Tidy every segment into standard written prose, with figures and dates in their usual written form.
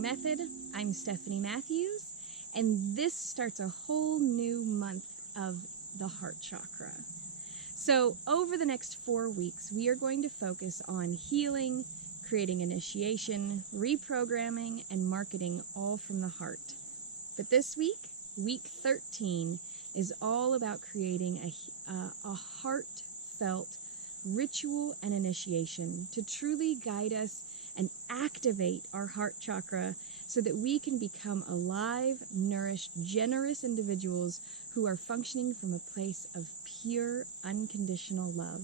Mothering Method. I'm Stephanie Matthews, and this starts a whole new month of the heart chakra. So over the next 4 weeks, we are going to focus on healing, creating initiation, reprogramming, and marketing, all from the heart. But this week, week 13, is all about creating a heartfelt ritual and initiation to truly guide us and activate our heart chakra so that we can become alive, nourished, generous individuals who are functioning from a place of pure, unconditional love.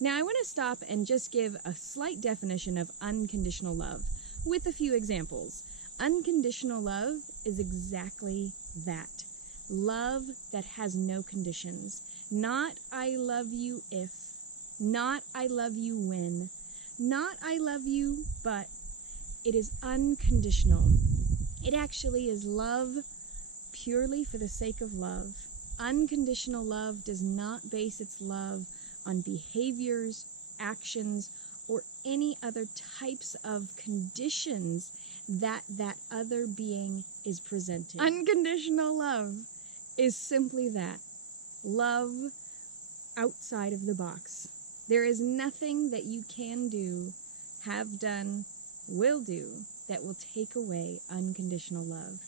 Now, I want to stop and just give a slight definition of unconditional love with a few examples. Unconditional love is exactly that. Love that has no conditions. Not I love you if, not I love you when, not I love you but. It is unconditional. It actually is love purely for the sake of love. Unconditional love does not base its love on behaviors, actions, or any other types of conditions that other being is presenting. Unconditional love is simply that. Love outside of the box. There is nothing that you can do, have done, will do that will take away unconditional love.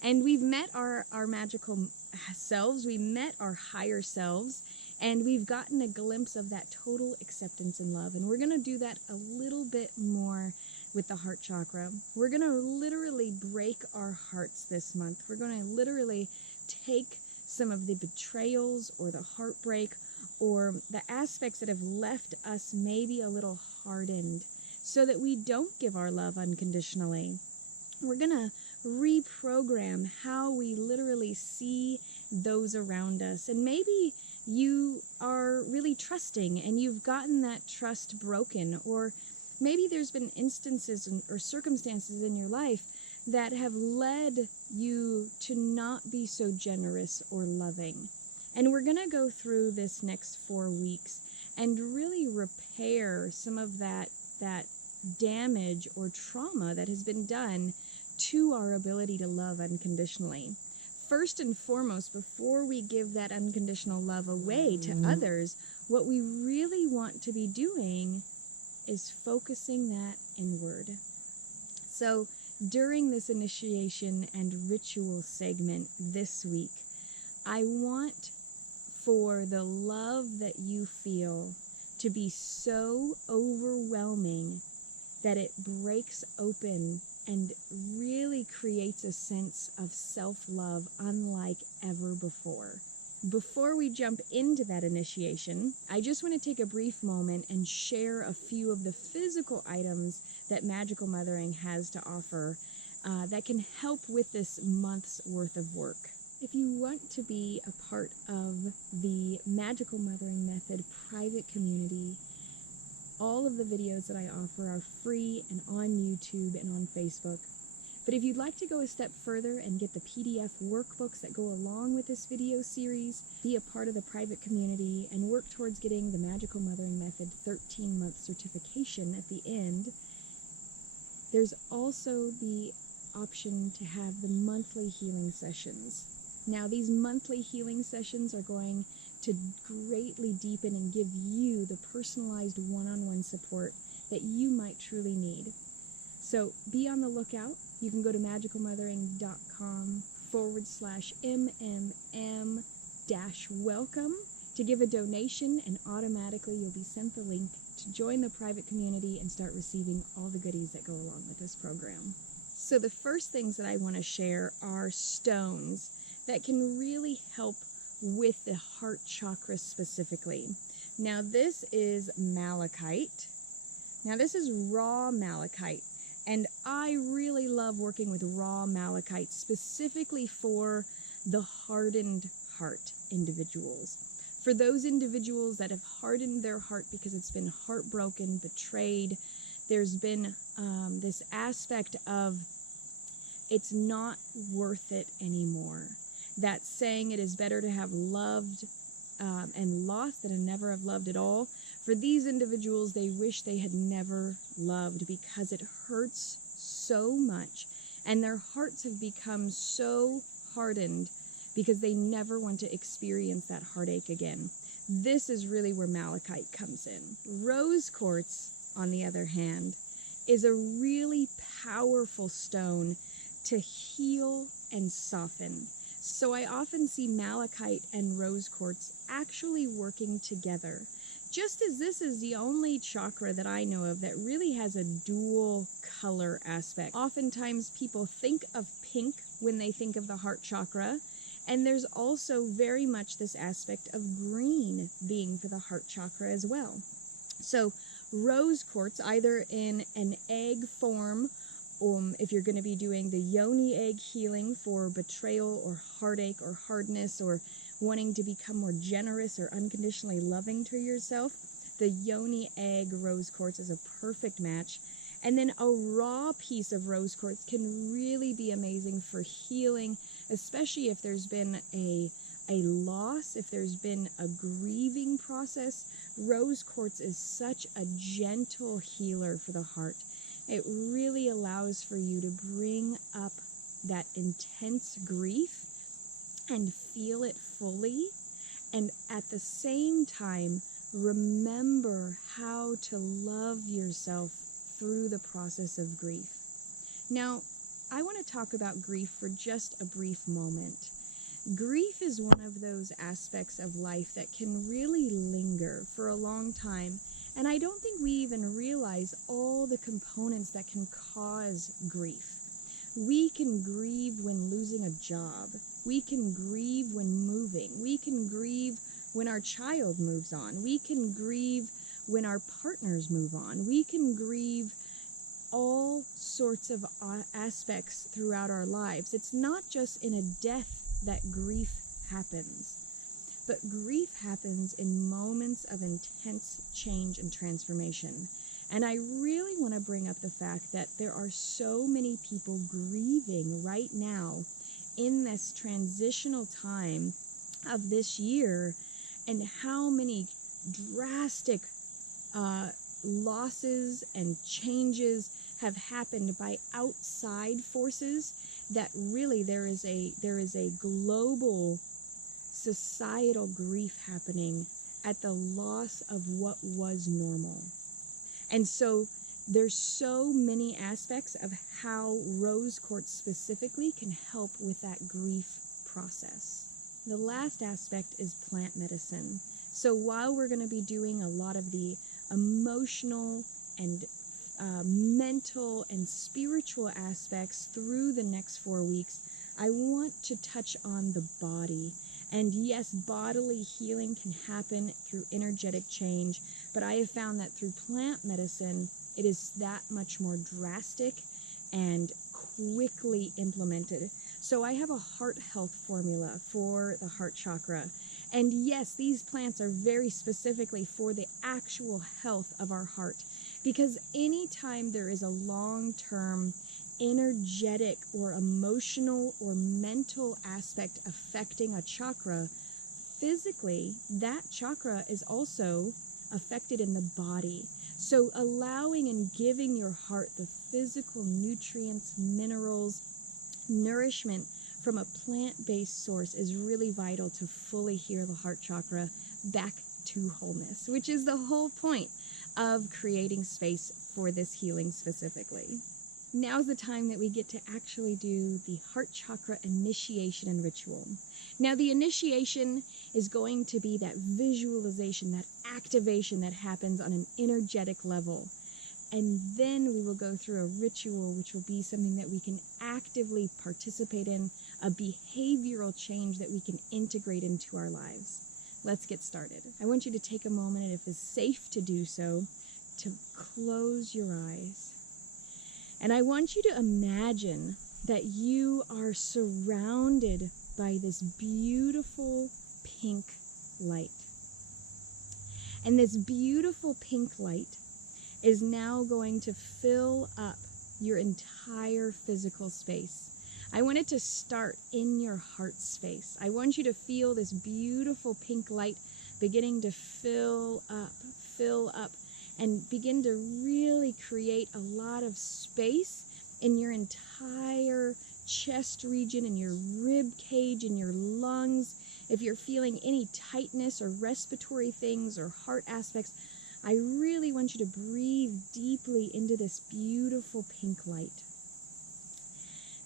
And we've met our magical selves, we met our higher selves, and we've gotten a glimpse of that total acceptance and love. And we're going to do that a little bit more with the heart chakra. We're going to literally break our hearts this month. We're going to literally take some of the betrayals or the heartbreak or the aspects that have left us maybe a little hardened so that we don't give our love unconditionally. We're going to reprogram how we literally see those around us. And maybe you are really trusting and you've gotten that trust broken, or maybe there's been instances or circumstances in your life that have led you to not be so generous or loving. And we're going to go through this next 4 weeks and really repair some of that damage or trauma that has been done to our ability to love unconditionally. First and foremost, before we give that unconditional love away to others, what we really want to be doing is focusing that inward. So during this initiation and ritual segment this week, I want for the love that you feel to be so overwhelming that it breaks open and really creates a sense of self-love unlike ever before. Before we jump into that initiation, I just want to take a brief moment and share a few of the physical items that Magical Mothering has to offer that can help with this month's worth of work. If you want to be a part of the Magical Mothering Method private community, all of the videos that I offer are free and on YouTube and on Facebook. But if you'd like to go a step further and get the PDF workbooks that go along with this video series, be a part of the private community, and work towards getting the Magical Mothering Method 13-month certification at the end, there's also the option to have the monthly healing sessions. Now, these monthly healing sessions are going to greatly deepen and give you the personalized one-on-one support that you might truly need. So be on the lookout. You can go to magicalmothering.com/MMM-welcome to give a donation, and automatically you'll be sent the link to join the private community and start receiving all the goodies that go along with this program. So the first things that I want to share are stones that can really help with the heart chakra specifically. Now this is malachite. Now this is raw malachite, and I really love working with raw malachite specifically for the hardened heart individuals. For those individuals that have hardened their heart because it's been heartbroken, betrayed, there's been this aspect of it's not worth it anymore. That saying, it is better to have loved and lost than to never have loved at all. For these individuals, they wish they had never loved because it hurts so much and their hearts have become so hardened because they never want to experience that heartache again. This is really where malachite comes in. Rose quartz, on the other hand, is a really powerful stone to heal and soften. So I often see malachite and rose quartz actually working together. Just as this is the only chakra that I know of that really has a dual color aspect. Oftentimes people think of pink when they think of the heart chakra, and there's also very much this aspect of green being for the heart chakra as well. So rose quartz, either in an egg form, if you're going to be doing the yoni egg healing for betrayal or heartache or hardness or wanting to become more generous or unconditionally loving to yourself, the yoni egg rose quartz is a perfect match. And then a raw piece of rose quartz can really be amazing for healing, especially if there's been a loss, if there's been a grieving process. Rose quartz is such a gentle healer for the heart. It really allows for you to bring up that intense grief and feel it fully, and at the same time remember how to love yourself through the process of grief. Now, I want to talk about grief for just a brief moment. Grief is one of those aspects of life that can really linger for a long time, and I don't think we even realize all the components that can cause grief. We can grieve when losing a job. We can grieve when moving. We can grieve when our child moves on. We can grieve when our partners move on. We can grieve all sorts of aspects throughout our lives. It's not just in a death that grief happens, but grief happens in moments of intense change and transformation. And I really want to bring up the fact that there are so many people grieving right now in this transitional time of this year, and how many drastic losses and changes have happened by outside forces, that really there is a global societal grief happening at the loss of what was normal. And so there's so many aspects of how rose quartz specifically can help with that grief process. The last aspect is plant medicine. So while we're going to be doing a lot of the emotional and mental and spiritual aspects through the next 4 weeks, I want to touch on the body. And yes, bodily healing can happen through energetic change, but I have found that through plant medicine, it is that much more drastic and quickly implemented. So I have a heart health formula for the heart chakra. And yes, these plants are very specifically for the actual health of our heart, because anytime there is a long-term energetic or emotional or mental aspect affecting a chakra, physically, that chakra is also affected in the body. So allowing and giving your heart the physical nutrients, minerals, nourishment from a plant-based source is really vital to fully heal the heart chakra back to wholeness, which is the whole point of creating space for this healing specifically. Now's the time that we get to actually do the heart chakra initiation and ritual. Now, the initiation is going to be that visualization, that activation that happens on an energetic level. And then we will go through a ritual, which will be something that we can actively participate in, a behavioral change that we can integrate into our lives. Let's get started. I want you to take a moment, and if it's safe to do so, to close your eyes. And I want you to imagine that you are surrounded by this beautiful pink light. And this beautiful pink light is now going to fill up your entire physical space. I want it to start in your heart space. I want you to feel this beautiful pink light beginning to fill up, and begin to really create a lot of space in your entire chest region, in your rib cage, in your lungs. If you're feeling any tightness or respiratory things or heart aspects, I really want you to breathe deeply into this beautiful pink light.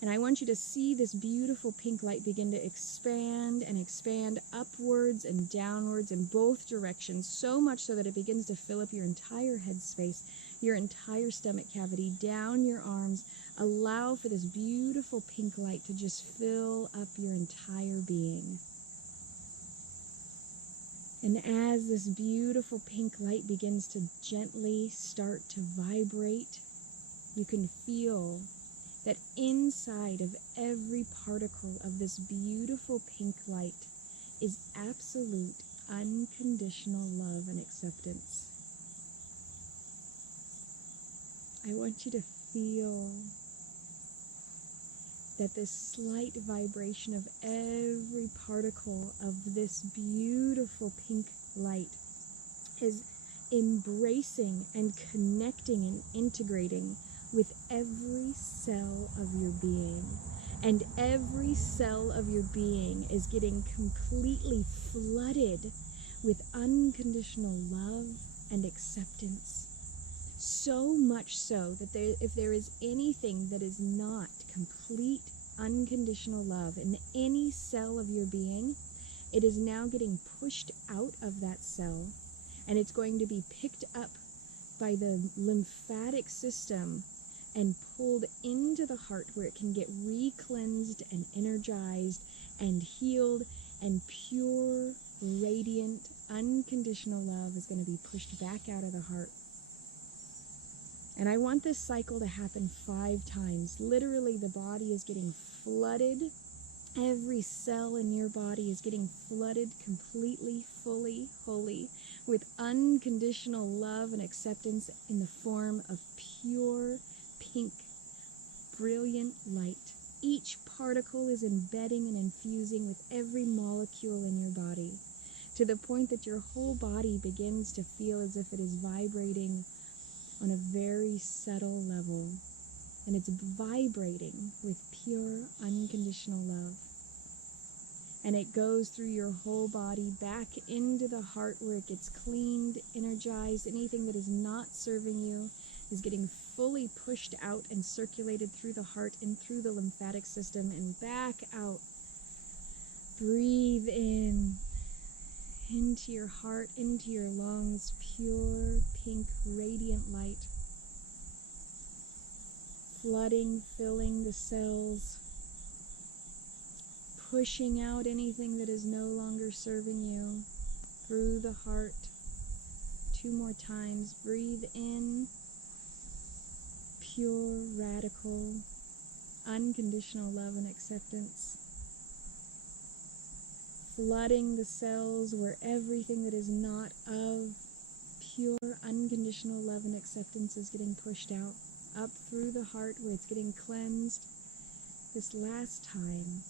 And I want you to see this beautiful pink light begin to expand and expand upwards and downwards in both directions, so much so that it begins to fill up your entire head space, your entire stomach cavity, down your arms. Allow for this beautiful pink light to just fill up your entire being. And as this beautiful pink light begins to gently start to vibrate, you can feel that inside of every particle of this beautiful pink light is absolute unconditional love and acceptance. I want you to feel that this slight vibration of every particle of this beautiful pink light is embracing and connecting and integrating with every cell of your being. And every cell of your being is getting completely flooded with unconditional love and acceptance. So much so that if there is anything that is not complete unconditional love in any cell of your being, it is now getting pushed out of that cell, and it's going to be picked up by the lymphatic system and pulled into the heart, where it can get re-cleansed and energized and healed, and pure, radiant, unconditional love is going to be pushed back out of the heart. And I want this cycle to happen 5 times. Literally, the body is getting flooded. Every cell in your body is getting flooded completely, fully, wholly, with unconditional love and acceptance in the form of pure, pink, brilliant light. Each particle is embedding and infusing with every molecule in your body, to the point that your whole body begins to feel as if it is vibrating on a very subtle level, and it's vibrating with pure, unconditional love. And it goes through your whole body back into the heart, where it gets cleaned, energized. Anything that is not serving you is getting fully pushed out and circulated through the heart and through the lymphatic system and back out. Breathe in, into your heart, into your lungs, pure, pink, radiant light, flooding, filling the cells, pushing out anything that is no longer serving you through the heart. 2 more times. Breathe in, pure, radical, unconditional love and acceptance, flooding the cells where everything that is not of pure, unconditional love and acceptance is getting pushed out, up through the heart where it's getting cleansed. This last time,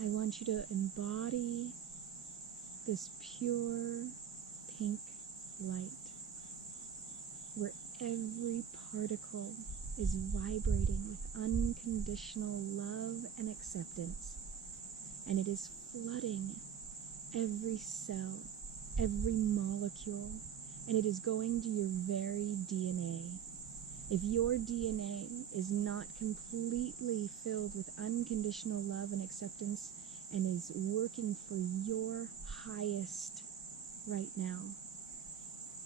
I want you to embody this pure, pink light, where every particle is vibrating with unconditional love and acceptance, and it is flooding every cell, every molecule, and it is going to your very DNA. If your DNA is not completely filled with unconditional love and acceptance and is working for your highest right now,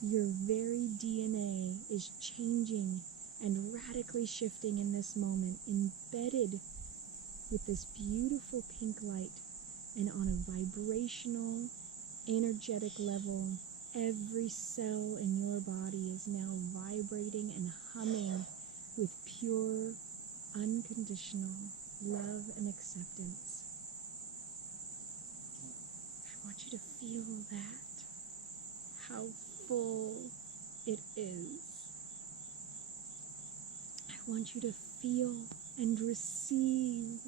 your very DNA is changing and radically shifting in this moment, embedded with this beautiful pink light, and on a vibrational, energetic level, every cell in your body is now vibrating and humming with pure, unconditional love and acceptance. I want you to feel that, how full it is. I want you to feel and receive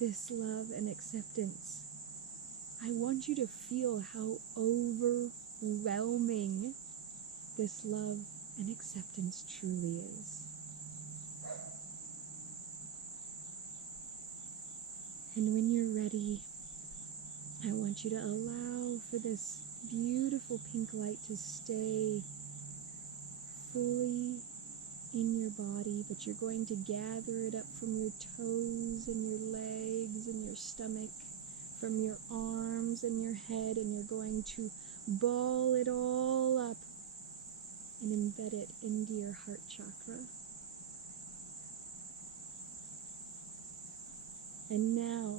this love and acceptance. I want you to feel how overwhelming this love and acceptance truly is. And when you're ready, I want you to allow for this beautiful pink light to stay fully in your body, but you're going to gather it up from your toes and your legs and your stomach, from your arms and your head, and you're going to ball it all up and embed it into your heart chakra. And now,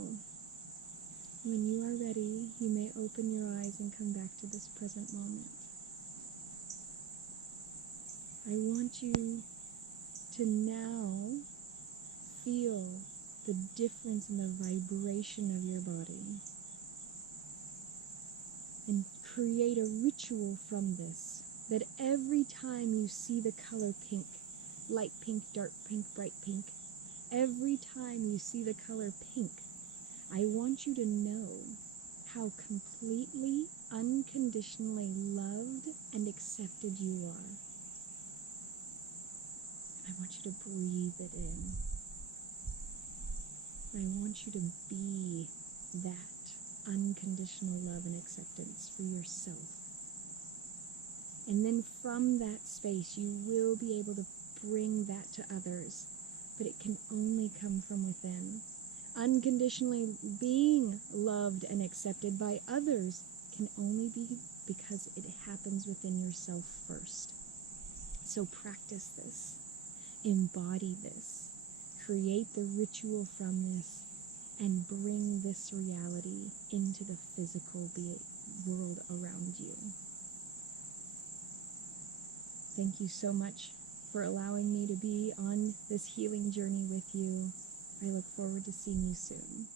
when you are ready, you may open your eyes and come back to this present moment. I want you to now feel the difference in the vibration of your body and create a ritual from this, that every time you see the color pink, light pink, dark pink, bright pink, every time you see the color pink, I want you to know how completely, unconditionally loved and accepted you are. I want you to breathe it in. I want you to be that unconditional love and acceptance for yourself. And then from that space, you will be able to bring that to others, but it can only come from within. Unconditionally being loved and accepted by others can only be because it happens within yourself first. So practice this, embody this, create the ritual from this, and bring this reality into the physical world around you. Thank you so much for allowing me to be on this healing journey with you. I look forward to seeing you soon.